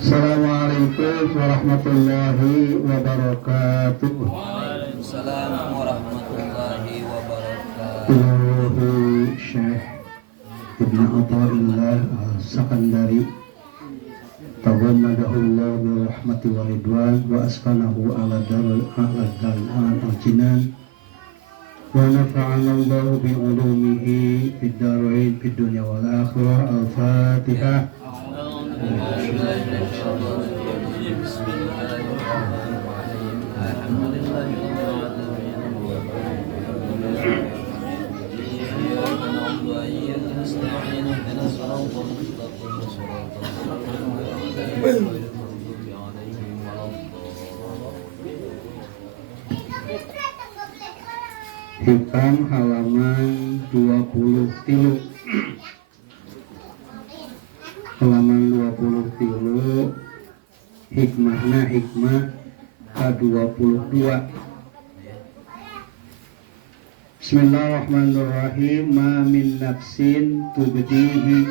Assalamualaikum warahmatullahi wabarakatuh. Waalaikumsalam warahmatullahi wabarakatuh. Tuhu Syekh Ibn Athaillah Al-Sakandari Tawammadahullah birahmati wa ridwan wa askanahu ala darul a'lan al-jinan wa nafa'ana Allah bi ulumihi fid darain fid dunya wal akhirah. Al-Fatihah. Hikam halaman 23. Halaman 23. Hikmahna hikmah ke-22. Bismillahirrahmanirrahim. Ma min nafsin tubdihi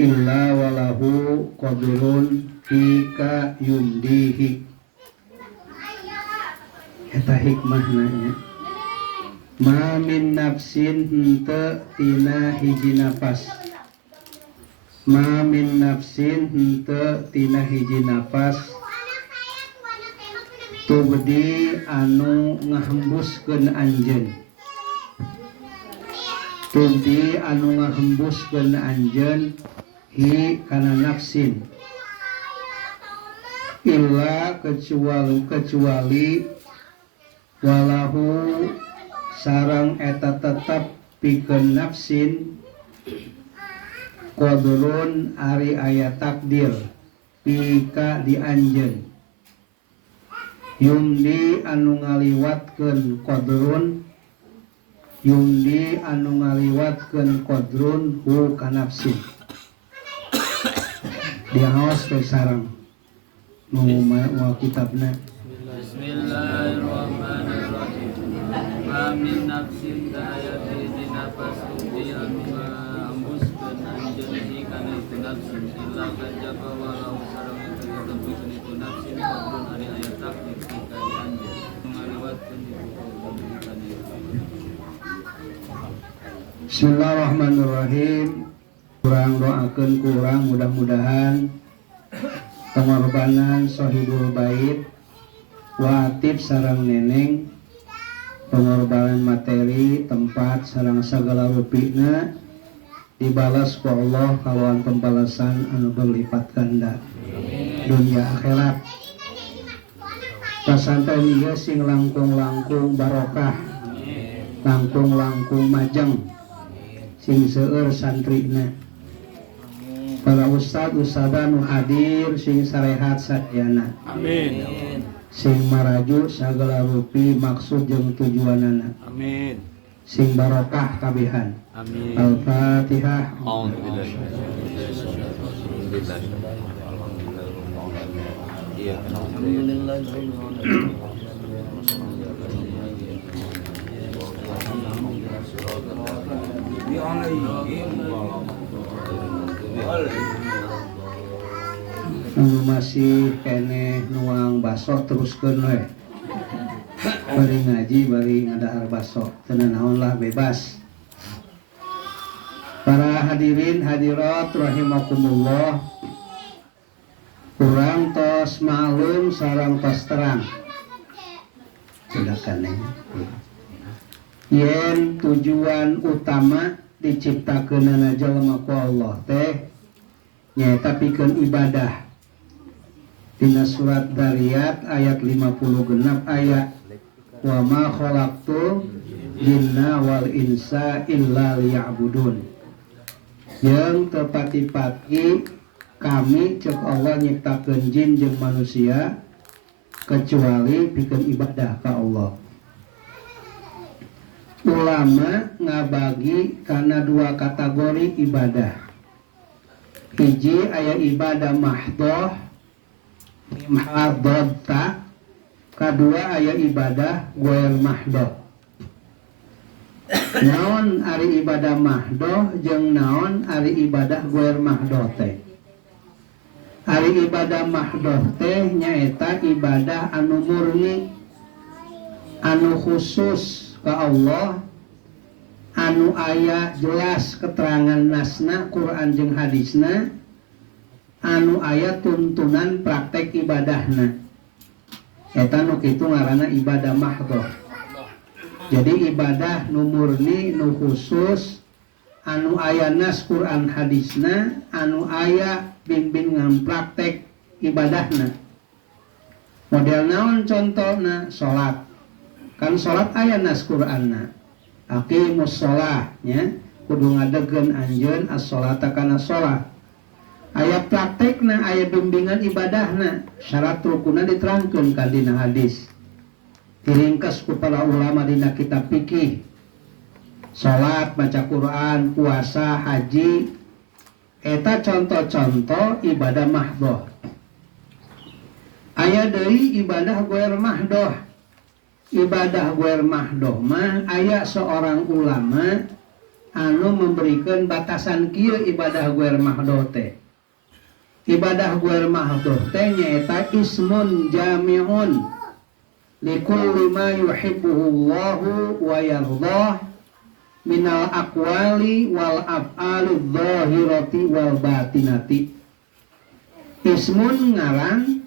illa walahu qadrun fika yumdihi. Eta hikmahna nya. Ma min nafsin henteu tina hiji napas. Ma min nafsin henteu tina hiji napas tubdi anu ngahembuskeun anjeun. Tubdi anu ngahembuskeun anjeun hi kana nafsin illa kecuali walahu sarang eta tetap pikeun nafsin qadrun ari aya takdir pika di anjeun. Yumdi anu ngaliwatkeun qadrun, yumdi anu ngaliwatkeun qadrun hu ka nafsin. Diaos ke sareng nu mawa kitabna. Bismillahirrahmanirrahim. Ma min nafsin dayati dinapas di anu ngambuskeun anjeun hi kana itu nafsin illa kajaba walau sareng eta tetepikeun itu nafsin qadrun ari aya takdir pika di anjeun ngaliwatkeun itu kana itu. Bismillahirrahmanirrahim. Kurang doakeun kurang mudah-mudahan pengorbanan sahibul bait Watib sarang neneng pengorbanan materi tempat sarang sagala rupina dibalas ku Allah kalawan pembalasan anu berlipat ganda dunia akhirat. Pasantren ieu sing langkung-langkung barokah, langkung-langkung majeng, sing seueur santrina, para ustad-ustada nu hadir sing sarehat sadyana. Amin. Sing maraju sagala rupi maksud jeung tujuanana. Amin. Sing barokah kabihan. Amin. Al-Fatihah. Masih kene nuang baso teruskeun we. Bari ngaji bari ngadahar baso, teu naon lah bebas. Para hadirin hadirat rahimakumullah. Kurang tos maklum sareng tos terang. Silakan yen tujuan utama diciptakeunana jalma ku Allah teh nyaeta pikeun ibadah. Dina surat Dariyat ayat 50 genap ayat wa ma khalaqtu jinna wal insa illa liya'budun. Yang tepati-pati kami cek Allah nyiptakeun jin jeung manusia kecuali pikeun ibadah ka Allah. Ulama ngabagi kana dua kategori ibadah. Hiji aya ibadah mahdhah mahadhata, kedua aya ibadah ghair mahdhah. Naon ari ibadah mahdhah jeung naon ari ibadah ghair mahdhah teh? Ari ibadah mahdoh teh nyaeta ibadah anu murni, anu khusus ke Allah, anu aya jelas keterangan nasna Quran jeung hadisna, anu aya tuntunan praktek ibadahna. Eta nu kitu ngaranna ibadah mahdoh. Jadi ibadah nu murni, nu khusus, anu aya nas Quran hadisna, anu aya bimbingan praktek ibadahna. Model naon contohna? Salat. Kan salat aya nas Qur'anna. Aqimus shalah nya, kudu ngadegeun anjeun as-sholata kana salat. Aya praktekna, aya bimbingan ibadahna, syarat rukunna diterangkeun ka dina hadis. Diringkes ku para ulama dina kitab fikih. Salat, baca Quran, puasa, haji, eta contoh-contoh ibadah mahdoh. Aya deui ibadah guer mahdoh. Ibadah guer mahdoh mah aya seorang ulama anu memberikan batasan kieu ibadah guer mahdoh teh. Ibadah guer mahdoh teh nyaeta ismun jami'un likulli ma yuhibbuhu Allahu wa yardah minal aqwali wal af'ali dzahirati wal batinati. Ismun ngaran,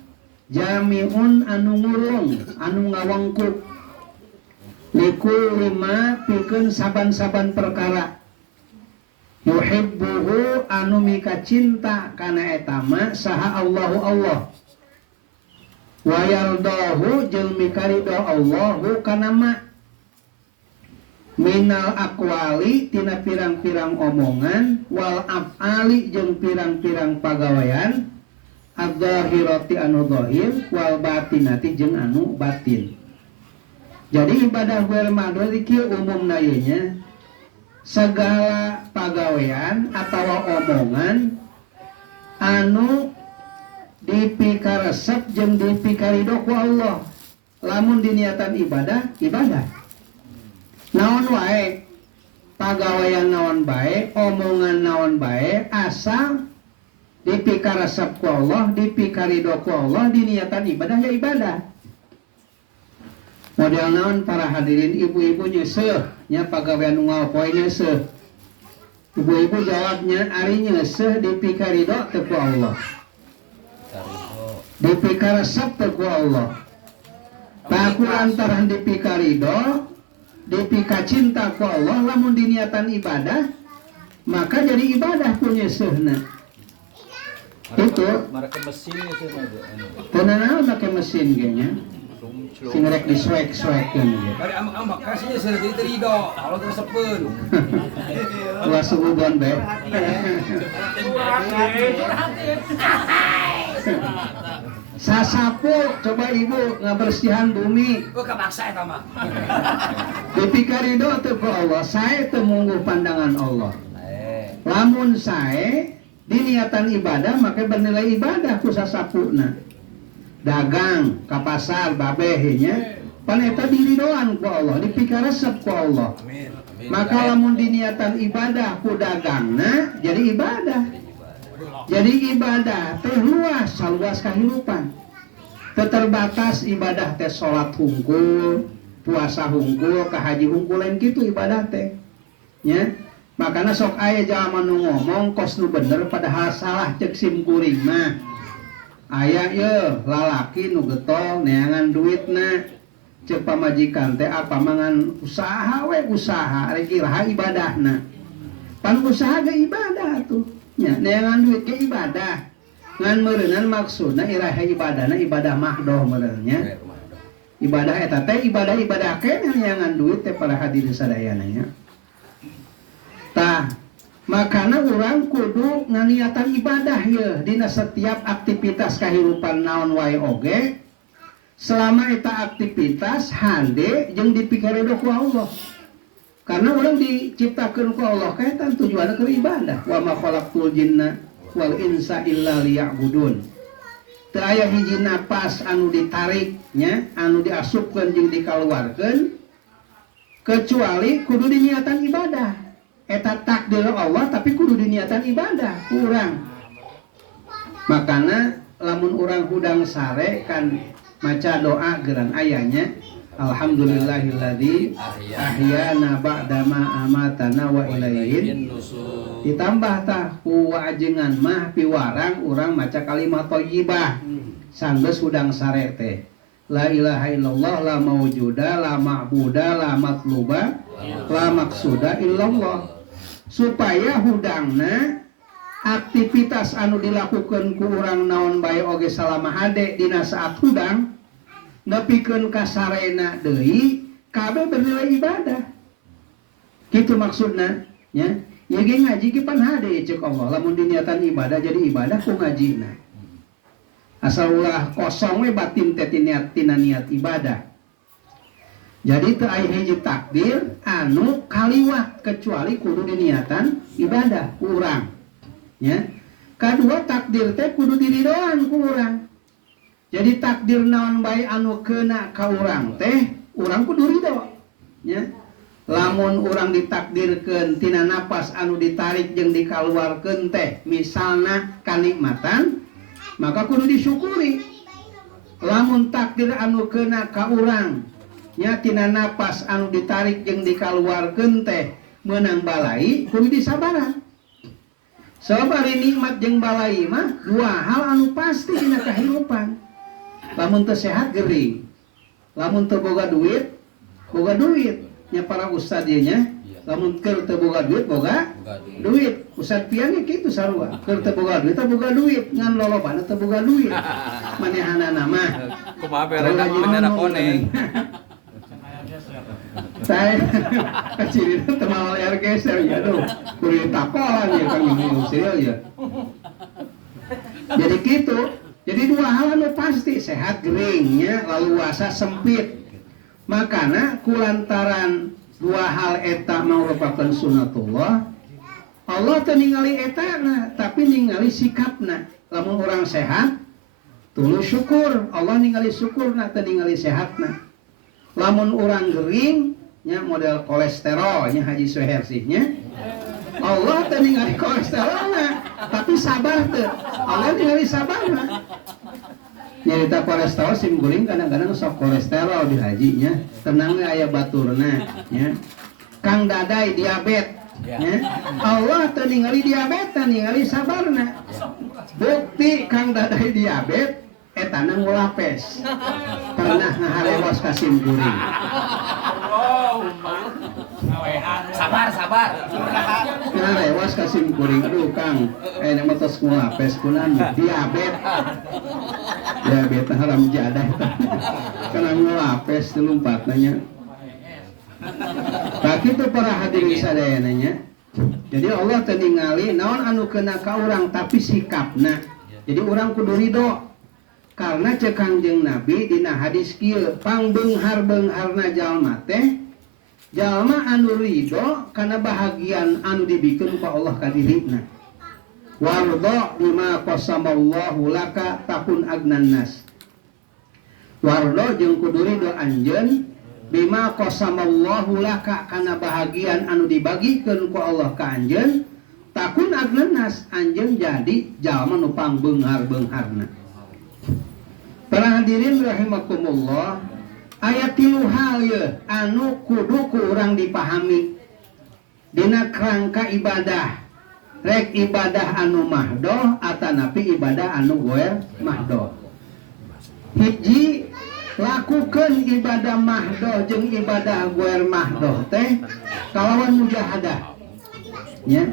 jami'un anu ngurung, anu ngawangkuk, likulli ma pikeun saban-saban perkara, yuhibbuhu anu mika cinta kana eta ma saha Allahu Allah, wa yardahu jeung mika ridho Allahu kana ma, minal aqwali tina pirang-pirang omongan, wal af'ali jeung pirang-pirang pagawean, adzahirati anu zahir, wal batinati jeung anu batin. Jadi ibadah guer mahdoh ieu umumna ieu nya segala pagawean atawa omongan anu dipikaresep jeung dipikaridho ku Allah. Lamun diniatan ibadah, ibadah. Naon wae, pagawean naon bae, omongan naon bae, asal dipikaresep ku Allah, dipikaridho ku Allah, diniatan ibadah ya ibadah. Model naon para hadirin ibu-ibu nyeuseum nya pagawean nu ngapoe nyeuseum. Ibu-ibu jawabnya ari nyeuseum dipikaridho teu ku Allah. Dipikaresep teu ku Allah. Taku lantaran dipikaridho, dipika cinta ku Allah, lamun diniatan ibadah maka jadi ibadah punya sehna. Itu Mereka mesinnya sih tenang make mesin kayaknya sing rek disuek-suekeun ge. Bari amak-amak kasihnya seueur jadi ridho, kalau teresepeun. Ulah sugugon be. Sasapu coba ibu ngabersihan bumi. Oh kabaksa eta mah. Dipikaridho teu ku Allah, sae teu mungguh pandangan Allah. Lamun sae diniatan ibadah maka bernilai ibadah ku sasapuna. Dagang ka pasar babeh nya pan eta diridoan ku Allah, dipikaresep ku Allah. Maka lamun diniatan ibadah ku dagangna jadi ibadah. Jadi ibadah teh luas, saluas kahirupan. Teu terbatas ibadah teh salat hungkul, puasa hungkul, ka haji hungkul lain kitu ibadah teh. Nya, makana sok aya jalma nu ngomong kos nu bener padahal salah ceuk sim kuring mah. Aya ye lalaki nu getol neangan duitna. Ceuk pamajikan teh apa mangan usaha we usaha, ari iraha ibadahna. Pan usaha ge ibadah tuh. Ya, neangan duit ke ibadah. Ngan meureunnan maksudna iraha ibadahna ibadah mahdoh meureunnya. Ibadah eta teh ibadah keneh neangan duit teh para hadirin sadayana nya. Tah, makana urang kudu nganiatan ibadah ye dina setiap aktivitas kahirupan naon wae oge. Selama eta aktivitas hande jeung dipikaridho ku Allah. Karena orang diciptakan ku Allah kaitan tujuanna keur ibadah. Wa ma khalaqtul jinna wal insa illa liya'budun. Teu aya hiji napas anu ditariknya, anu diasupkeun jeung dikaluarkeun kecuali kudu diniatan ibadah. Eta takdir Allah tapi kudu diniatan ibadah. Urang Makana lamun orang hudang sare kan maca doa geran ayahnya alhamdulillahilladzi ahyana ba'dama amatana wa ilaihin ditambah tah ku ajengan mah piwarang urang maca kalimat thayyibah sanggeus hudang sare teh la ilaha illallah la maujuda la ma'buda la matluba la maksuda illallah supaya hudangna aktivitas anu dilakukan ku urang naon bae oge salama hade dina saat hudang nepikeun ka sarena deui kabeh bernilai ibadah. Kitu maksudna nya. Ya ge ngaji ge pan hade ceuk Allah lamun diniatan ibadah jadi ibadah ku ngajina. Asal ulah kosong we batin teh tina niat ibadah. Jadi teu aya hiji takdir anu kaliwat kecuali kudu diniatan ibadah ku urang. Ya. Kadua takdir teh kudu diridoan ku urang. Jadi takdir naon bae anu keuna ka urang teh urang kudu ridho. Ya. Lamun urang ditakdirkeun tina napas anu ditarik jeung dikaluarkeun teh misalna kanikmatan maka kudu disyukuri. Lamun takdir anu keuna ka urang nya tina napas anu ditarik jeung dikaluarkeun teh meunang balai kudu disabaran. Sabari nikmat jeung balai mah dua hal anu pasti dina kahirupan. Lamun teu sehat gering. Lamun teu boga duit, nya para ustad ieu nya. Lamun keur teu boga duit, boga duit. Ustad pian ge kitu sarua. Keur teu boga duit, ngan lolobana teu boga duit. Manehanana mah Kumaha berenang bendera koneng. Saya kecil itu temal air geser ya tuh kulit takolan ya kan ini usil ya. Jadi gitu. Jadi dua hal anu pasti sehat geringnya lalu luasa sempit. Makana kulantaran dua hal eta merupakan sunatullah. Allah teu ningali etana tapi ningali sikapna. Lamun orang sehat tulus syukur, Allah ningali syukurna teu ningali sehatna. Lamun orang gering nya model kolesterol nya Haji Suher sihnya Allah teu ningali kolesterolna tapi sabar teu Allah ningali sabarna nyarita kolesterol sim guring kadang-kadang sok kolesterol di hajinya tenang aya baturna nya Kang Dadai diabetes nya Allah teu ningali diabetes ningali sabarna bukti Kang Dadai diabetes etana ngulapes pernah ngaharewas ka sim guring Sabar. ngarewas ka sim guring aduh Kang mah tos ngulapes kunaon diabetes haram jadah kana ngulapes teu lompatna nya tah kitu para hadirin sadayana nya jadi Allah teu ningali naon anu keuna ka urang tapi sikapna jadi urang kudu ridho. Karena cek Kangjeng Nabi dina hadis kieu pangbeunghar-beungharna jalma teh jalma anu ridho kana bahagian anu dibikeun ku Allah ka dirina. Wardo bima qasamallahu laka takun agnan nas. Wardo jeung kudu ridho anjeun bima qasamallahu laka kana bahagian anu dibagikeun ku Allah ka anjeun takun agnan nas anjeun jadi jalma nu pangbeunghar-beungharna. Para hadirin rahimakumullah, ayat 3 hal ya anu kudu ku urang dipahami dina kerangka ibadah. Rek ibadah anu mahdoh atanapi ibadah anu goer mahdoh. Hiji lakukeun ibadah mahdoh jeung ibadah goer mahdoh teh kalawan mujahadah. Ya,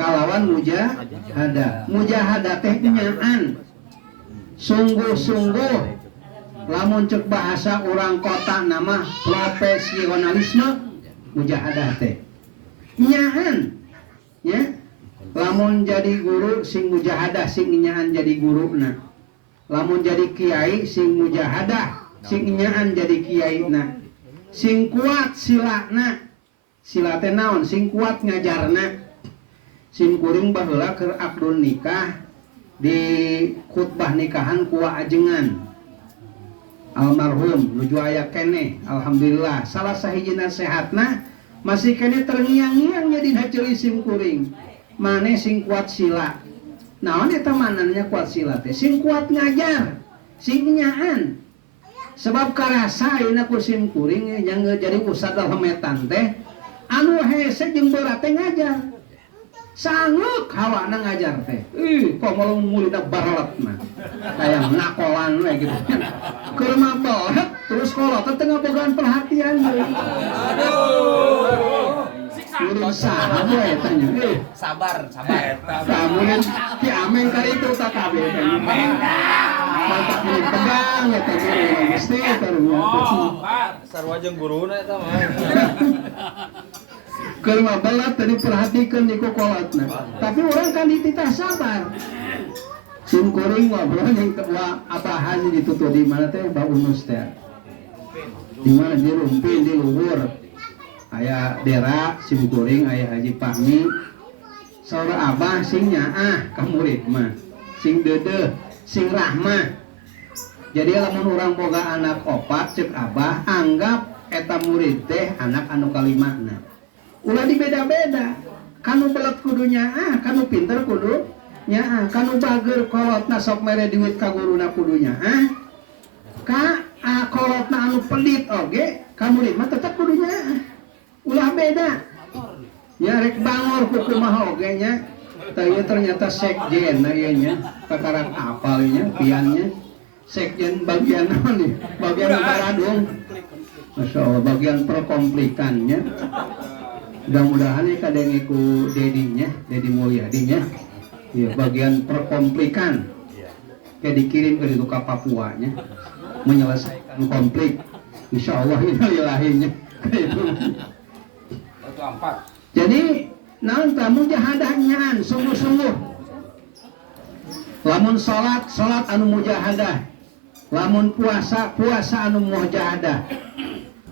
kalawan mujahadah. Mujahadah teh nyaan sungguh-sungguh lamun cek bahasa orang kota nama profesionalisme mujahadah teh nyaan ya lamun jadi guru sing mujahadah sing nyaan jadi guruna lamun jadi kiai sing mujahadah sing nyaan jadi kiaina sing kuat silana sila teh naon sing kuat ngajarna sing kuring baheula keur akdun nikah di khutbah nikahan kuwa ajengan almarhum nuju aya kene alhamdulillah salah sahijina sehatna masih kene terngiang-ngiang nya dina ceuli sim kuring mane sing kuat sila naon eta manannya kuat sila teh sing kuat ngajar sing nyaan sebab karasa ayeuna ku sim kuring yang jadi ustad alhametan teh anu hese jeung berat teh ngajar sanggup hawana ngajar teh kok malah mulina baralat mah kayak nakolan we gitu keur mah berat terus kolot teh ngabogaan perhatian Urun saha we eta nya Sabar. kamu ti ameng ka itu tak kabeh mantap ini pegang eta guru mesti karunya sarwajeng guruna eta mah. keur mah belat tadi perhatikeun di kokolotna tapi orang kan dititah sabar sim kuring ngobrol yang kedua abahan ditutup di mana teh Mbak Unus teh di mana di Rumpin di luhur aya Dera sim kuring aya Haji Pahmi saudara abah sing nyaah ka murid mah sing dedeh sing rahmah jadi lamun urang boga anak opat ceuk abah anggap eta murid teh anak anu kalimana ulah dibeda-beda kanu belet kudu nyaah kanu pinter kudu nyaah kanu bager kolotna sok mere duit ka guruna kudu nyaah ka kolotna anu pelit oge ka murid mah tetep kudu nyaah ulah beda nya rek bangor ku kumaha oge nya teu ternyata sekjen na ieu nya kakarak apal nya piannya sekjen bagian naon nih bagian Baradung Masya Allah bagian perkomplikannya mudah-mudahan ya kadang ku dedinya Dedi Mulyadinya ya bagian perkomplikan kayak dikirim ke itu ke Papua nya menyelesaikan konflik Insya Allah ilahinya jadi naon tamu mujahadahnyaan sungguh-sungguh lamun salat anu mujahadah lamun puasa anu mujahadah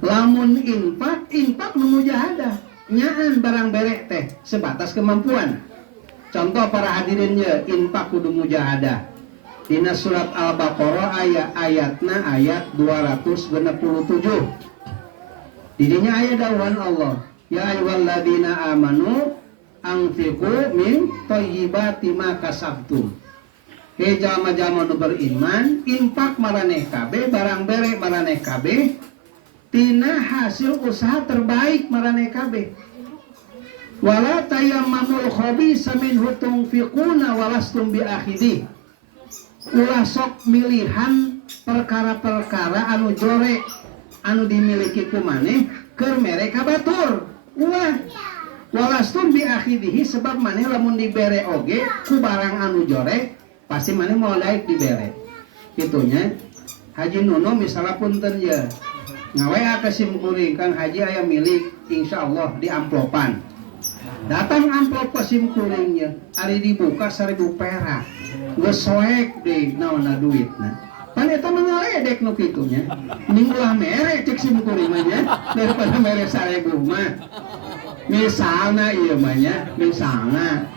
lamun infak nu mujahadah nyaan barang berek teh sebatas kemampuan contoh para hadirinnya infak kudu mujahadah dina surat Al-Baqarah ayatna ayat 267 didinya ayat dawuhan Allah ya ayyuhalladzina amanu anfiqu min thayyibati ma kasabtum he jalma-jalma nu beriman infak maraneh kabeh barang berek maraneh kabeh tina hasil usaha terbaik maraneh kabeh wala tayammamul khabisa minhu tunfiquna walastum biakhidih ulah sok milihan perkara-perkara anu jorek anu dimiliki ku maneh keur mere ka batur ulah walastum biakhidih sebab maneh lamun dibere oge ku barang anu jorek pasti maneh mau daek dibere kitunya Haji Nuno misalnya punten ya ngawea ke sim kuring Kang Haji aya milik insyaallah di amplopan datang amplop ke sim kuringnya ari dibuka 1.000 perak geus soek deui naonna duitna pan eta mah ngaledek nu kitunya mending ulah mere cek sim kuring mah nya daripada mere 1.000 mah misalna ieu mah nya misalna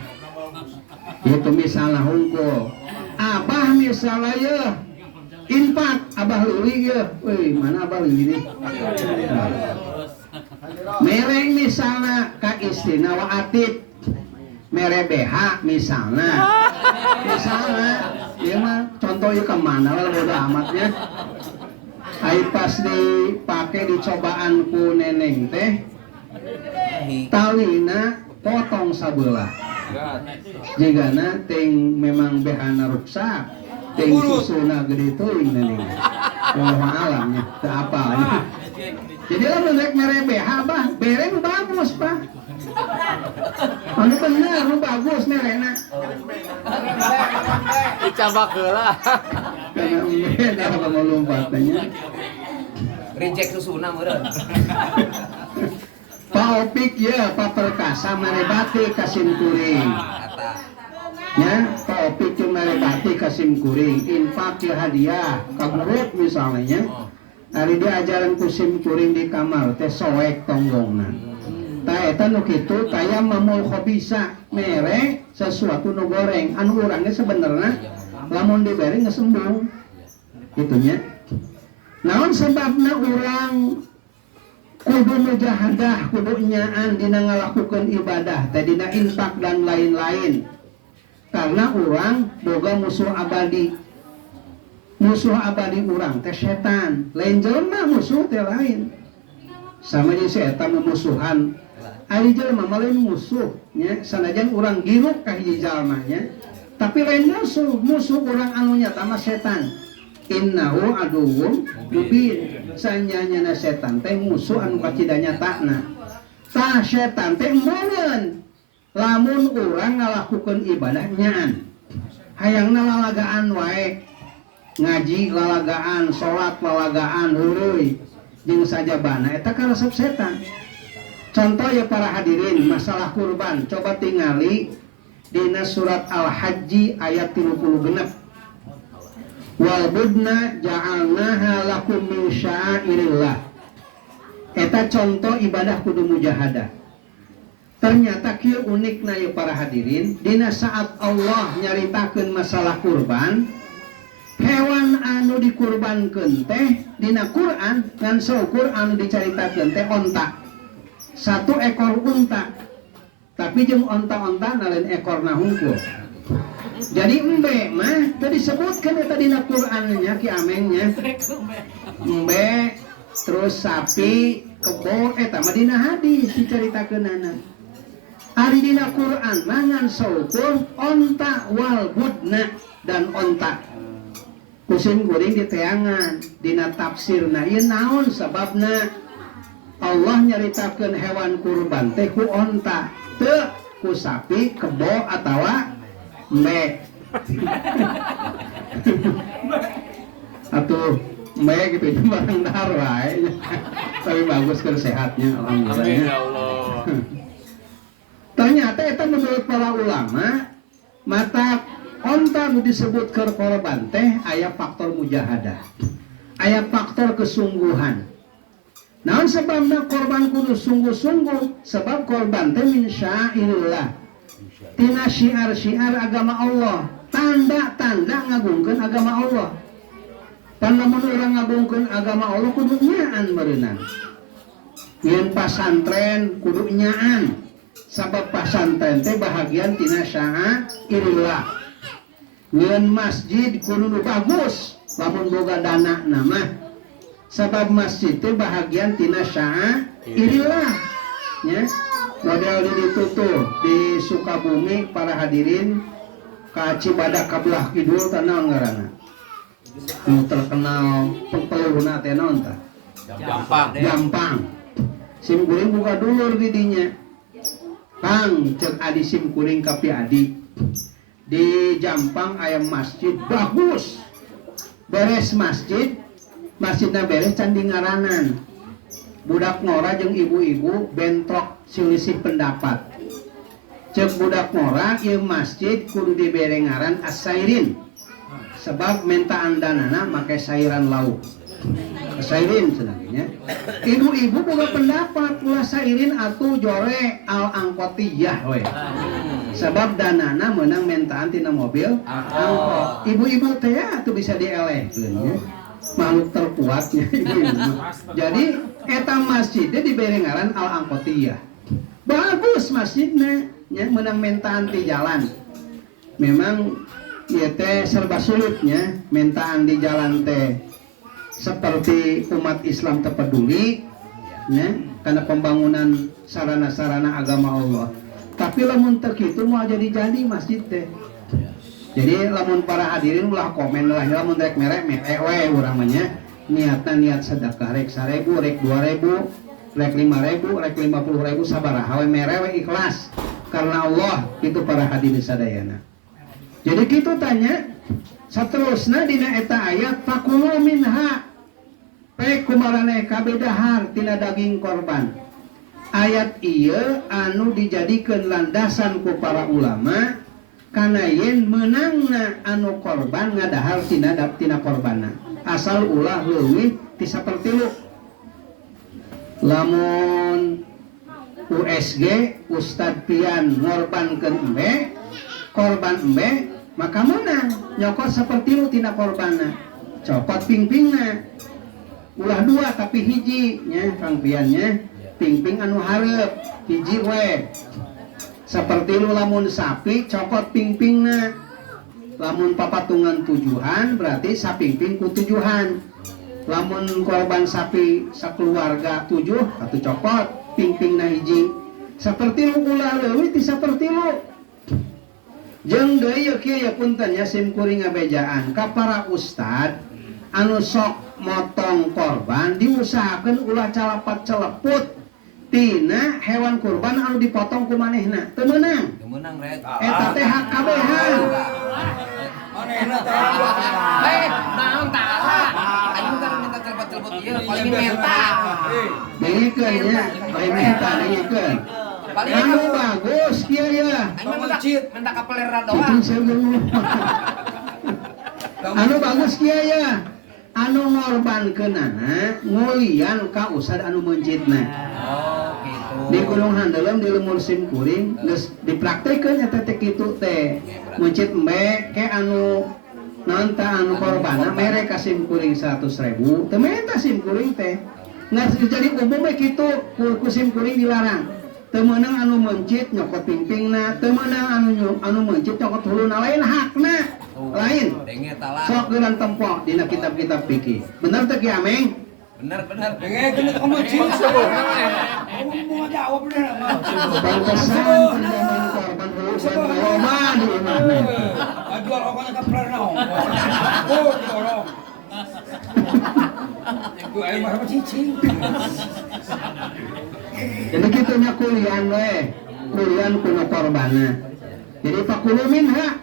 itu misalna hungkul abah misalnya ya infak abah leuwih ya weh mana abah leuwih nih mereng misalnya ka istrina wa atib mere BH misalnya ieu mah contoh ieu kemana lah bodo amatnya ai pas dipake dicobaan ku neneng teh talina potong sabelah jigana ting memang behana ruksak ting susuna gede teuing neneng wallahu alamnya teu apalnya jadi lamun rek mere BH bah bere nu bagus bah anu bener nu bagus merena Dicabak heula. karena beda kalau lompatnya Reject susuna meureun. Pak Opik ya Pak Perkasa mere bati ka sim kuring nya Pak Opik cuma mere bati ka sim kuring infak ya hadiah ka grup misalnya ari diajaran ku sim kuring di kamar teh soek tonggongna ta eta nu kitu tayammamul khabisa mere sesuatu nu goreng anu urangnya sebenarnya lamun dibere geus sembung kitunya naon sebabna urang kudu mujahadah kudu nyaan dina ngalakukeun ibadah teh dina infak dan lain-lain karena orang boga musuh abadi. Musuh abadi orang teh setan, lain jelema musuh teh lain. Sama jeung si eta memusuhan. Ari jelema mah lain musuh nya, sanajan urang giruk ka hiji jalma nya, tapi lain musuh urang anu nyata mah setan. Innahu aduwwum mubin. Sanjanya setan teh musuh anu kacida nyatana. Tah setan teh meureun lamun urang ngalakukeun ibadah nyaan. Hayangna lalagaan wae. Ngaji lalagaan, sholat lalagaan, heureui jeung sajabana eta karesep setan. Contoh ya para hadirin masalah kurban, coba tingali dina surat Al-Hajj ayat 36. Wal budna ja'alnaha lakum min sya'airillah. Eta contoh ibadah kudu mujahadah. Ternyata kieu unikna ya para hadirin, dina saat Allah nyaritakeun masalah kurban, hewan anu dikurbankeun teh dina Quran ngan seukur anu dicaritakeun teh onta. 1 ekor unta. Tapi jeung onta-onta lain ekorna hungkul. Jadi embe mah teu disebutkeun eta dina Quran nya ki amengnya. Embe terus sapi, kebo eta mah dina hadis dicaritakeunana. Ari dina Quran mah ngan seukur onta wal budna dan onta. Kusim kuring diteangan dina tafsirna ieu naon sababna Allah nyaritakeun hewan kurban teh ku onta teu ku sapi, kebo atawa embe. Atuh embe gitu itu barang dahar wae. Tapi bagus keur sehatnya alhamdulillah. Amin ya Allah. Ternyata eta menurut para ulama mata onta nu disebut keur korban teh aya faktor mujahadah, aya faktor kesungguhan. Naon sebabna korban kudu sungguh-sungguh? Sebab korban teh min syairillah, tina syiar-syiar agama Allah, tanda-tanda ngagungkeun agama Allah. Dan lamun urang ngagungkeun agama Allah kudu nyaan beunang. Yen pasantren kudu nyaan, sabab pasantren teh bahagian tina syairillah. Ngeun masjid kudu bagus lamun boga dana nama, sabab masjid teh bahagian tina syairillah nya. Model ditutup di Sukabumi para hadirin ka Cibadak kabelah kidul tanah ngaranna nu terkenal pengpeluhna teh naon tah Jampang. Sim kuring buka dulur di dinya. Kang cek adi sim kuring kapi adi di Jampang aya masjid bagus, beres masjidna beres candi ngaranan. Budak ngora jeung ibu-ibu bentrok selisih pendapat. Cek budak ngora ieu masjid kudu dibere ngaran As-Sairin, sebab mentaan danana make sairan lauk. Sairin senangnya. Ibu-ibu boga pendapat ulah sairin atuh jore al-angkotiyah we. Sebab danana meunang mentaan tina mobil angkot. Ibu-ibu teh atuh bisa dielehkeun nya. Makhluk terkuatnya ibu-ibu. Jadi eta masjidnya dibere ngaran al-angkotiyah. Bagus masjidnya nya meunang mentaan di jalan. Memang ieu teh serba sulitnya mentaan di jalan teh. Seperti umat Islam terpeduli ya, karena pembangunan sarana-sarana agama Allah. Tapi lamun teu kitu moal jadi masjid teh. Jadi lamun para hadirin ulah komen lah lamun rek merek we urang mah nya niatna niat sedekah rek 1000, rek 2000, rek 5000, rek 50000 sabaraha we mere we ikhlas karena Allah itu para hadirin sadayana. Jadi kitu tanya saterusna dina eta ayat fakulu minha pek kumarane kabedahar tina daging korban. Ayat ieu anu dijadikeun landasan ku para ulama kana yen meunangna anu korban ngadahar tina korbanna. Asal ulah leuwih ti sapertilu. Lamun USG Ustad Pian ngorbankeun embe, korban embe maka menang nyokot sapertilu tina korbanna. Copot pingpingna ulah 2 tapi hiji nya Kang Piannya pingping anu hareup hiji we Seperti lu lamun sapi cokot pingpingna, lamun papatungan tujuhan berarti sapingping ku tujuhan. Lamun korban sapi sakeluarga 7 atuh cokot pingpingna hiji. Seperti lu ulah leuwih ti saperti lu. Jeung deui ye kieu ya punten ya sim kuring ngabejaan ka para ustad anu sok motong korban diusahakeun ulah calapat celeput tina hewan kurban anu dipotong ku manehna. Teu meunang. Teu meunang rek. Eta teh hak kabehan. Manehna teh. Naon tah? Aing teh minta celeput-celeput ieu paling menta. Dengikeun nya, bae menta dengikeun. Anu bagus kieu ya. Aing menta kapelera Cicing doang. seungeun. Anu bagus kieu ya. Anu ngorbankeunana ngulian ka usad anu meunjitna. Oh, gitu. Di Gunung Handelem di lemur sim kuring geus dipraktekeun eta teh kitu teh. Meunjit embe ke anu naon tah anu korbana mere ka sim kuring 100.000. Teu menta sim kuring teh. Ngan jadi umum we kitu ku sim kuring dilarang. Teu meunang anu meunjit nyokot pingpingna, teu meunang anu meunjit nyokot huluna lain hakna. Lain. Denge tala. Sok geurang tempo dina kitab-kitab fikih. Bener teh Ki Ameng? Bener. Denge kena kamu cinta. Kamu mau jawab bener mah. Pantesan penjaman korban urusan loma di imahna. Jual obatnya ke pernah. Oh, dorong. Itu air mah apa cicing. Jadi kitunya kulian we. Kulian kuno korbana. Jadi pakulumin ha.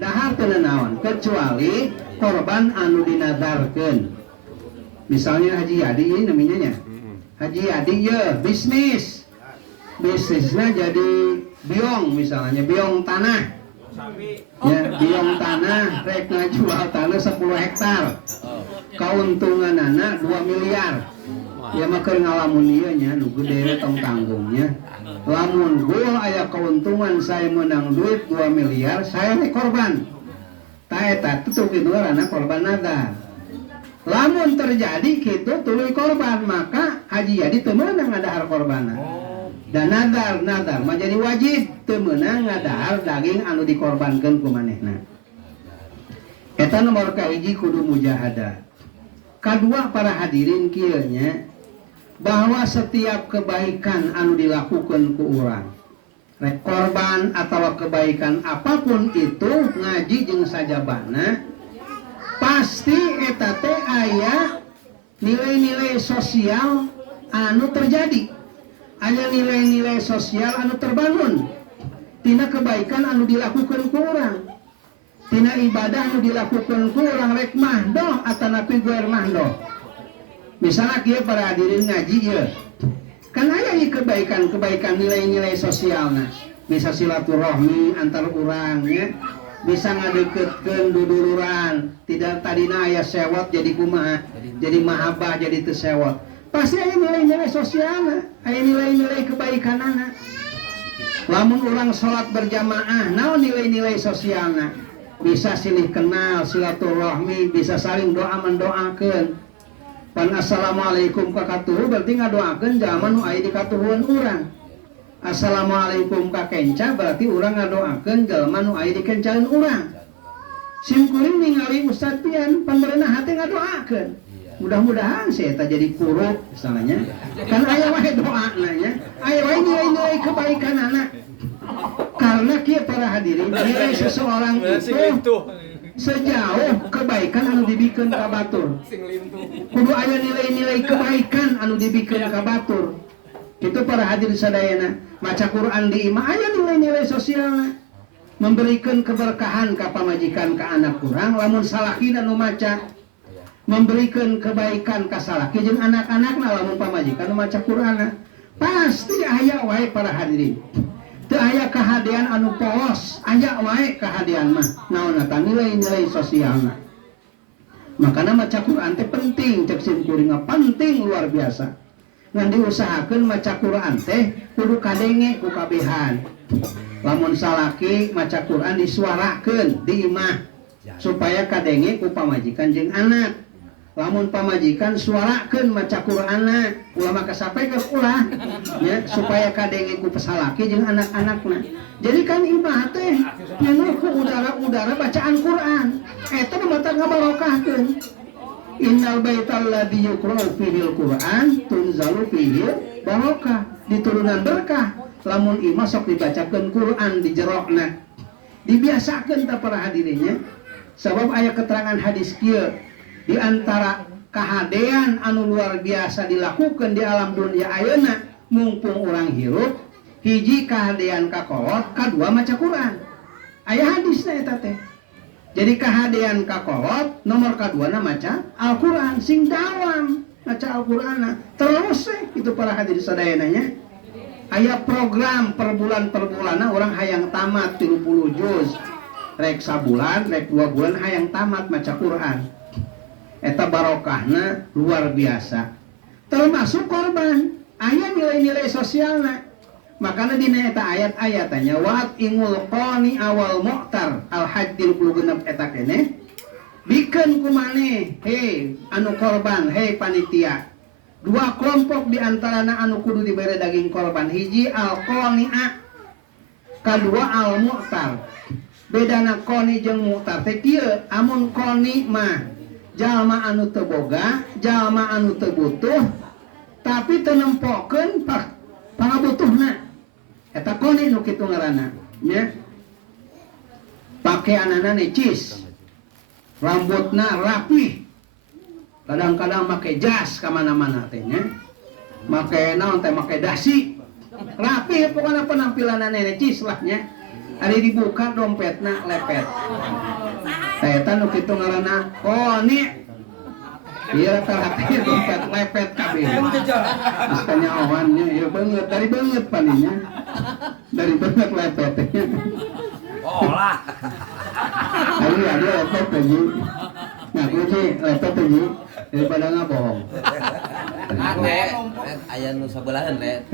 Dahar teu naon kecuali korban anu dinadarkeun. Misalnya Haji Yadi ini namanya nya. Haji Yadi ye bisnis. Bisnisnya jadi biong misalnya, biong tanah. Ya, biong tanah rek ngajual tanah 10 hektar. Kauntunganana 2 miliar. Ya mah keur ngalamun ieu nya nu gede tong tanggungnya. Lamun gul aya keuntungan saya menang duit 2 miliar, saya rek korban. Ta eta tuh kitu ngaranna korban nadar. Lamun terjadi kitu tuluy korban, maka Haji Yadi teu meunang ngadahar korbana. Dan nadar mah jadi wajib teu meunang ngadahar daging anu dikorbankeun ku manehna. Eta nomor kahiji kudu mujahadah. Kadua para hadirin kieu nya bahwa setiap kebaikan anu dilakukan ku urang rek korban atau kebaikan apapun itu ngaji jeung sajabana pasti eta teh aya nilai-nilai sosial anu terjadi, aya nilai-nilai sosial anu terbangun tina kebaikan anu dilakukan ku urang, tina ibadah anu dilakukan ku urang rek mahdoh atanapi guer mahdoh. Misalnya kia para hadirin ngaji ya, kan aya kebaikan nilai-nilai sosialna, bisa silaturahmi antar urangnya, bisa ngadeukeutkeun duduluran, tidak tadina aya sewot jadi kumaha, jadi mahabbah jadi teu sewot. Pasti aya nilai-nilai sosialna, aya nilai-nilai kebaikanana. Lamun urang salat berjamaah, naon nilai-nilai sosialna? Bisa silih kenal, silaturahmi, bisa saling doa mendoakeun. Pan assalamualaikum ka katuhu berarti ngadoakeun jalma nu aya di katuhuan urang. Assalamualaikum ka kenca berarti urang ngadoakeun jalma nu aya di kencaeun urang. Sim kuring ningali Ustaz pian pamrena hate ngadoakeun. Mudah-mudahan saya eta jadi kurut misalnya. Kan aya wae doana nya, aya wae nilai-nilai kebaikanana. Karena kieu para hadirin, nilai seseorang itu sejauh kebaikan anu dibikeun ka batur. Kudu aya nilai-nilai kebaikan anu dibikeun ka batur. Kitu para hadirin sadayana, maca Quran di imah aya nilai-nilai sosialna. Memberikan keberkahan ka pamajikan ka anak urang lamun salaki anu maca. Memberikan kebaikan ka salaki jeung anak-anakna lamun pamajikan anu maca Qur'anna. Pasti aya wae para hadirin. Teu aya kahadian anu polos, aya wae kahadian mah. Naon eta nilai-nilai sosialna. Makana maca Quran teh penting, cek sim kuring penting luar biasa. Ngan diusahakeun maca Quran teh kudu kadenge ku kabehan. Lamun salaki maca Quran disuarakeun di imah supaya kadenge ku pamajikan jeung anak. lamun pamajikan suarakeun maca Qur'anna ulah maka sampaikan ulah ya supaya kadenge ku pesalaki jeung anak-anakna. Jadi kan imah teh penuh ku udara-udara bacaan Qur'an. Eta mah mata ngabarokahkeun. Innal baital ladzi yuqra'u fihil Qur'an tunzalu fihi barokah, diturunan berkah. Lamun imah sok dibacakeun Qur'an di jerona. Dibiasakeun ta para hadirinnya. Sabab aya keterangan hadis kieu di antara kahadean anu luar biasa dilakukan di alam dunia ayeuna mumpung orang hirup, hiji kahadean kakolot, kadua maca Quran. Aya hadisna eta teh. Jadi kahadean kakolot, nomor kaduana maca Al-Quran sing dawam maca Al-Qur'anna. Terus itu para hadirin sadayananya. Aya program per bulan orang hayang tamat 30 juz. Rek sabulan, rek 2 bulan hayang tamat maca Quran. Eta barokahna luar biasa. Termasuk korban. Aya nilai-nilai sosialna. Makanya dina eta ayat-ayatnya wa'at imul qani awal mu'tar al-hajj 36 eta kene bikeun kumane hei anu korban hei panitia. Dua kelompok diantarana anu kudu dibere daging korban, hiji al-qani'a, kadua al-mu'tar. Bedana qani jeung mu'tar teh kieu, amun qani mah jalma anu teu boga, jalma anu teu butuh tapi teu nempokeun pangabutuhna. Eta qani nu kitu ngaranna nya. Pakaianana necis, rambutna rapih, kadang-kadang make jas kamana-mana teh nya, make naon teh make dasi, rapi pokoknya penampilanna necis lah nya. Ari dibuka dompetna lepet. Eta nu kitu ngaranna qani. Ieu rata-rata dompet lepet kabeh. Geus kanyaoannya ieu beungeut dari beungeut paninya. Dari beungeut lepetnya. Olah. Ari ada lepet teh. Ngaku sih lepet teh daripada ngabohong. Ate aya nu sabelahan re.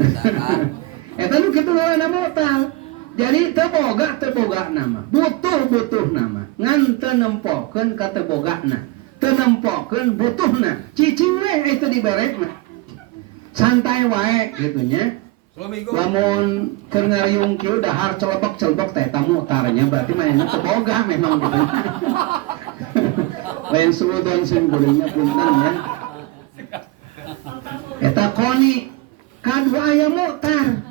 Eta nu kitu ngaranna motal. Jadi teboga nama, butuh nama, ngan teu nempokeun ka tebogana, teu nempokeun butuhna, cicing we itu dibere mah. Santai wae gitu nya. Lamun keur ngariung kieu dahar celebek teh eta mutarnya berarti mah teboga memang gitu. Lain suludon sing geulinya punten nya. Eta qani kadua aya mutar.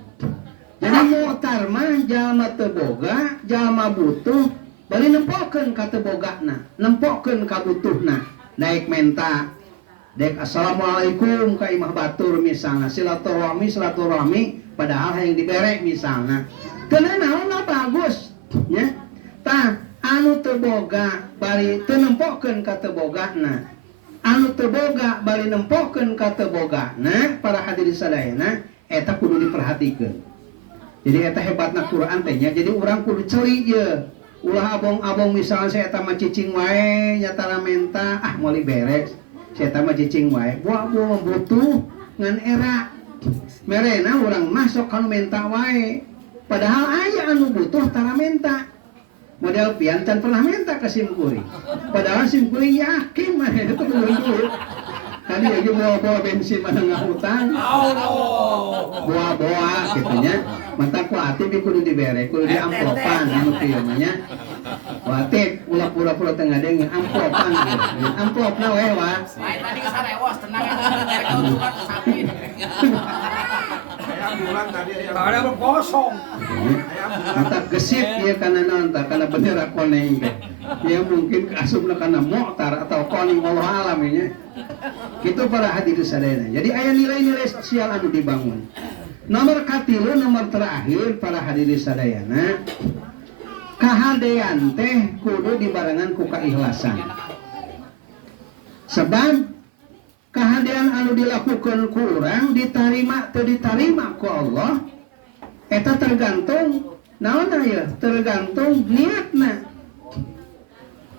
Jadi mu'tar mah jalma teu boga, jalma butuh, bari nempokeun ka teu bogana, nempokeun ka butuhna. Daek menta, daek assalamualaikum ka imah batur misalna, silaturahmi padahal hayang dibere misalna. Keuna naon bagus nya. Tah anu teu boga bari teu nempokeun ka teu bogana. Anu teu boga bari nempokeun ka teu bogana, para hadirin sadayana eta kudu diperhatikeun. Jadi eta hebatna Quran teh nya. Jadi urang kudu ceuli ye. Ulah abong-abong misalnya saya eta mah cicing wae nyatara menta meuli beres. Saya eta mah cicing wae. Buah butuh ngan era. Merena urang masuk kanu menta wae. Padahal aya anu butuh tara menta. Model pian can pernah menta ka simkuri. Padahal simkuri yakin mah eta kudu. Tadi lagi bawa bensin mana ngahutang, bawa gitunya, mata kuatif di kudu dibere, kudu di amplopan, anu kieu nya. Kuatif, ulah pura-pura tengah deng amplopan, amplopna we wa. Lain tadi kesarewas tenang ya, keuntungan sapi. Ada kosong. Mata gesit ieu kana naon tah, kana bendera koneng teh. Ya mungkin asupna kana mu'tar atau qani wallahu alam nya. Itu para hadirin sadayana. Jadi aya nilai-nilai sosial anu dibangun. Nomor katilu, nomor terakhir para hadirin sadayana. Kahadean teh kudu dibarengan ku kaikhlasan. Sebab kahadean anu dilakukan ku urang ditarima teu ditarima ku Allah eta tergantung naon aya? Tergantung niatna.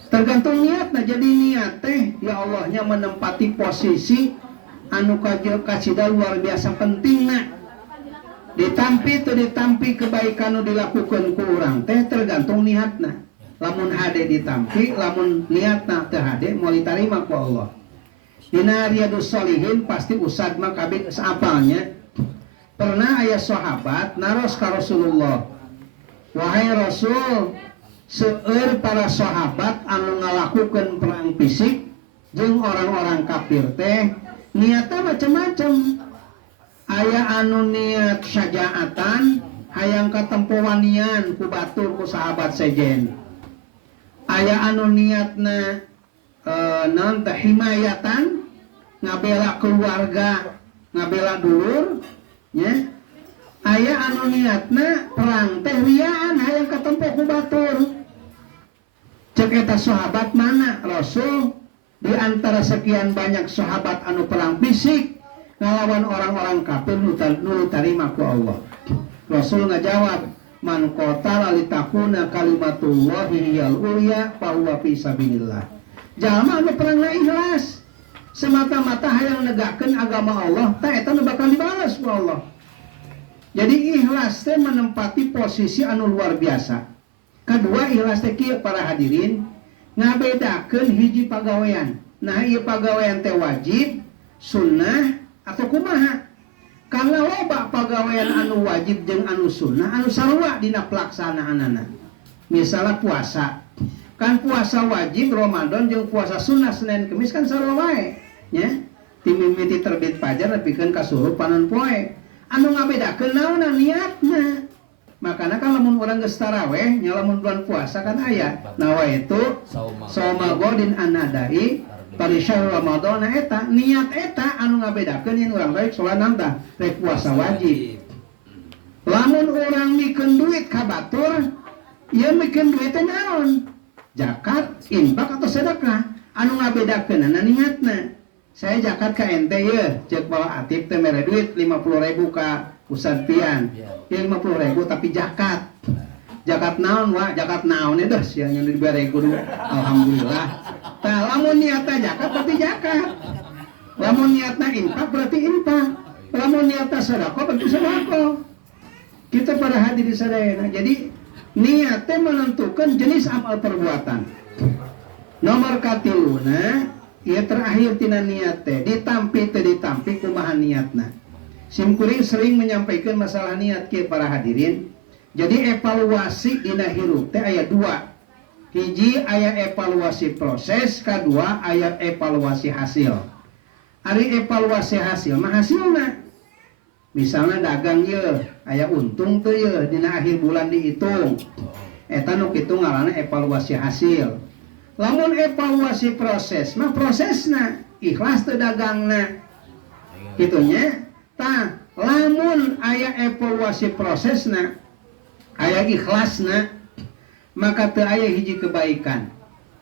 Tergantung niatna. Jadi niat teh ya Allahnya menempati posisi anu kasida luar biasa pentingna. Ditampi kebaikan anu dilakukan ku urang teh tergantung niatna. Lamun hade ditampi, lamun niatna teu hade moal ditarima ku Allah. Dina Riyadus Shalihin pasti usad mah kabeh saapalnya. Pernah aya sahabat naros ka Rasulullah, wahai Rasul, seueur para sahabat anu ngalakukeun perang fisik jeung orang-orang kafir teh niatna macam-macam. Aya anu niat syajaatan hayang katempuwanian ku batur ku sahabat sejen. Aya anu niatna naon teh himayatan ngabela keluarga, ngabela dulur nya. Aya anu niatna perang teh riaan hayang katempo ku batur. Cek eta sahabat mana Rasul di antara sekian banyak sahabat anu perang fisik ngalawan orang-orang kafir nu tarima ku Allah. Rasul ngajawab, man qatala litakuna kalimatullahi hiyal ulya fa huwa fi sabilillah. Jalma anu perang na ikhlas semata-mata hayang negahkeun agama Allah, tah eta nu bakal dibalas ku Allah. Jadi ikhlas teh menempati posisi anu luar biasa. Kedua, ikhlas teh kieu para hadirin ngabedakeun hiji pagawean. Nah, ieu pagawean teh wajib, sunnah atau kumaha. Karena loba pagawean anu wajib jeung anu sunnah anu sarua dina pelaksanaanana. Misalnya puasa. Kan puasa wajib Ramadan jeung puasa sunnah Senin Kemis kan sarua wae, nya. Ti mimiti terbit fajar nepikeun ka surup panon poe. Anu ngabedakeun naonna niatna. Makana kan lamun urang geus taraweh nya lamun bulan puasa kan aya nawa itu sauma godin anadai pada syahr Ramadan eta niat eta anu ngabedakeun yen urang rek salat nambah rek puasa wajib. Lamun urang mikeun duit ka batur ieu mikeun duit teh naon? Zakat, infak atau sedekah. Anu ngabedakeunna niatna. Saya zakat ka ente ye, cek bawa Atif teh mere duit 50.000 ka Ustad Pian. Ya 50.000 tapi zakat. Zakat naon wa? Zakat naon dah sia nya dibere kudu. Alhamdulillah. Tah lamun niatna zakat berarti zakat. Lamun niatna infak berarti infak. Lamun niatna sedekah berarti sedekah. Kita para hadirin sadayana. Jadi niatnya menentukan jenis amal perbuatan. Nomor katiluna ia terakhir tina niat teh ditampi teu ditampi kumaha niatna. Simkuring sering menyampaikan masalah niat ke para hadirin. Jadi evaluasi dina hirup teh aya dua. Hiji aya evaluasi proses, kedua aya evaluasi hasil. Ari evaluasi hasil mah hasilna. Misalnya dagang ye aya untung teu ye dina akhir bulan dihitung. Eta nu kitu ngaranna evaluasi hasil. Lamun evaluasi proses mah prosesna ikhlas teu dagangna. Kitunya tah lamun aya evaluasi prosesna aya ikhlasna maka teu aya hiji kebaikan,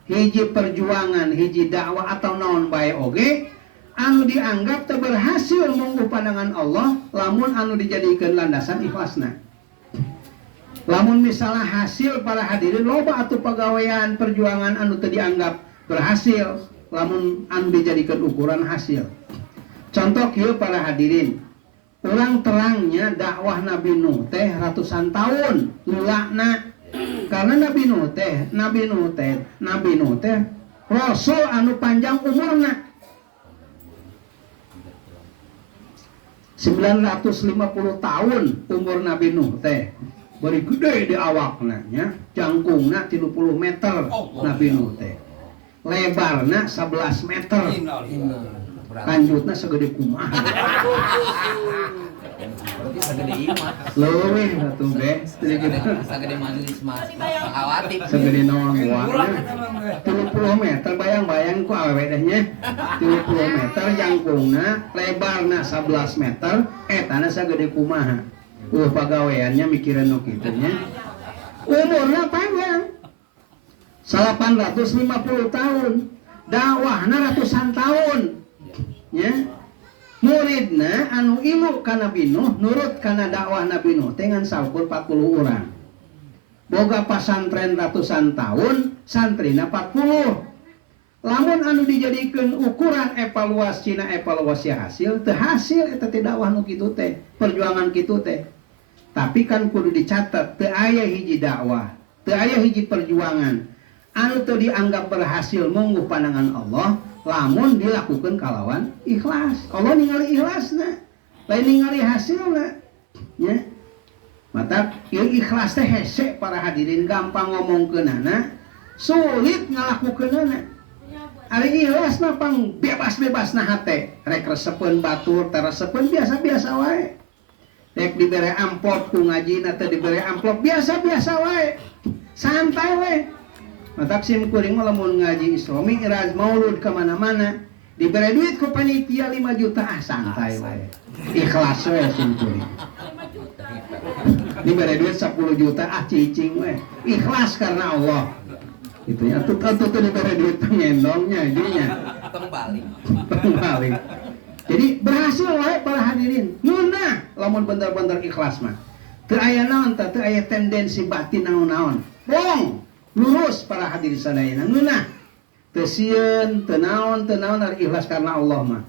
hiji perjuangan, hiji dakwah atau naon bae oge anu dianggap teu berhasil mungguh pandangan Allah lamun anu dijadikeun landasan ikhlasna. Lamun misalnya hasil para hadirin loba atuh pagawean perjuangan anu teu dianggap berhasil lamun anu dijadikan ukuran hasil. Contoh kieu para hadirin, urang terangnya dakwah Nabi Nuh teh ratusan tahun lulakna. Karena Nabi Nuh teh rasul anu panjang umurna 950 tahun umur Nabi Nuh teh. Bari gede di awakna nya, jangkungna 30 meter Nabi Nuh teh. Lebarna 11 meter. Lanjutna segede kumaha. Berarti segede imah. Leuwih atuh be. Segede majelis mas Awati. Segede naon wae. 30 meter bayang-bayang ku awewe teh nya. 30 meter jangkungna, lebarna 11 meter, etana sagede kumaha. Pagaweannya mikiran nu kitu nya. Umurna panjang. 850 tahun. Dakwahna ratusan tahun. Ya. Muridna anu ilu ka Nabi Nuh nurut kana dakwah Nabi Nuh teh ngan saukur 40 urang. Boga pasantren ratusan tahun, santrina 40. Lamun anu dijadikeun ukuran evaluasina evaluasi hasil, teu hasil eta teh dakwah nu kitu teh, perjuangan kitu teh. Tapi kan kudu dicatat teu aya hiji dakwah, teu aya hiji perjuangan anu teu dianggap berhasil mungguh pandangan Allah lamun dilakukan kalawan ikhlas. Allah ningali ikhlasna, lain ningali hasilna. Ya. Mata ieu ikhlas teh hese para hadirin gampang ngomongkeunana, sulit ngalakukeunana. Ari ikhlas mah pang bebas-bebasna hate, rek resepeun batur, teresepeun biasa-biasa wae. Rek dibere amplop ku ngajina teh dibere amplop biasa-biasa wae. Santai wae. Matak sim kuring mah lamun ngaji Isra Mi'raj maulud ka mana-mana, dibere duit ku panitia 5 juta santai wae. Ikhlas wae sim kuring. Dibere duit 10 juta cicing wae. Ikhlas karena Allah. Itu ya tuh dibere duit pengendongnya dinya. Kembali. Jadi berhasil wae para hadirin. Nuna lamun bener-bener ikhlas mah. Teu aya naon teh, teu aya tendensi batin naon-naon. Bong, lurus para hadirin sadayana. Nuna. Teu sieun, teu naon ari ikhlas karena Allah mah.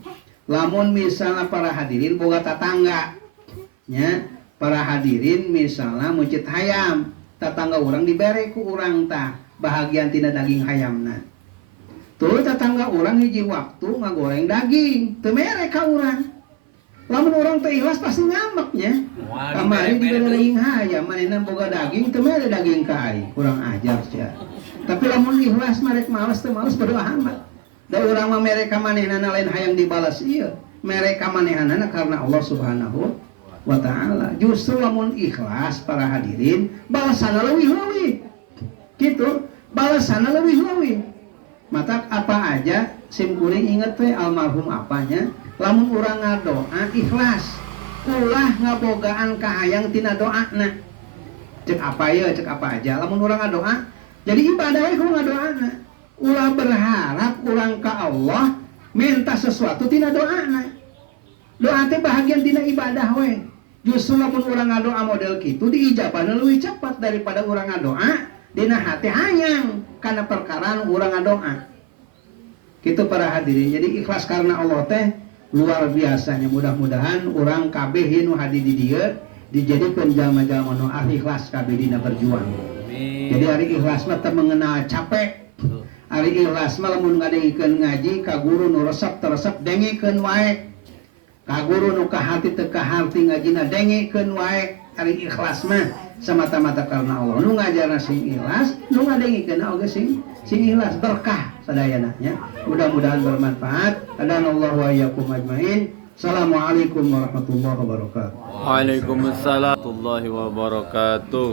Lamun misalnya para hadirin boga tatangga. Nya, para hadirin misalnya muncit hayam, tatangga urang dibere ku urang tah bahagian tina daging hayamna. Tuh tetangga orang hiji waktu ngagoreng daging, teu mere ka urang. Lamun urang teu ikhlas pasti ngambeknya. Kamari dibere daging hayam, manehna boga daging teu mere daging ka ai, kurang ajar sia. Tapi lamun ikhlas marek males teu males berdoa amat. Da urang mah mere ka manehna lain hayang dibalas ieu, mere ka manehanana karena Allah Subhanahu wa ta'ala. Justru lamun ikhlas para hadirin balasana leuwih-leuwih. Gitu, balasana leuwih-leuwih. Mata apa aja sim kuring inget we almarhum apanya, lamun urang ngadoa ikhlas, ulah ngabogaan kahayang tina doana. Cek apa ya, cek apa aja lamun urang ngadoa, jadi ibadah we kudu ngadoana. Ulah berharap urang ka Allah minta sesuatu tina doana. Doa teh bahagian tina ibadah we. Justru lamun urang ngadoa model kitu diijabahna leuwih cepat daripada urang ngadoa dina hati hayang karena perkara urang ngadoa. Kitu para hadirin. Jadi ikhlas karena Allah teh luar biasanya. Mudah-mudahan urang kabeh nu hadi di dieu dijadikeun jalma-jalma nu ahli ikhlas kabeh dina berjuang. Jadi ari ikhlas mah teu mengenal capek. Ari ikhlas mah lamun ngadengikeun ngaji ka guru nu resep teresep dengikeun wae. Ka guru nu ka hati teu ka hati ngajina dengikeun wae. Ari ikhlas mah semata-mata karena Allah. Nu ngajarna sing ikhlas, nu ngadengikeun oge sing ikhlas, berkah sadayana nya. Mudah-mudahan bermanfaat. Hadanallahu wa iyyakum ajmain. Assalamualaikum warahmatullahi wabarakatuh. Waalaikumsalam warahmatullahi wabarakatuh.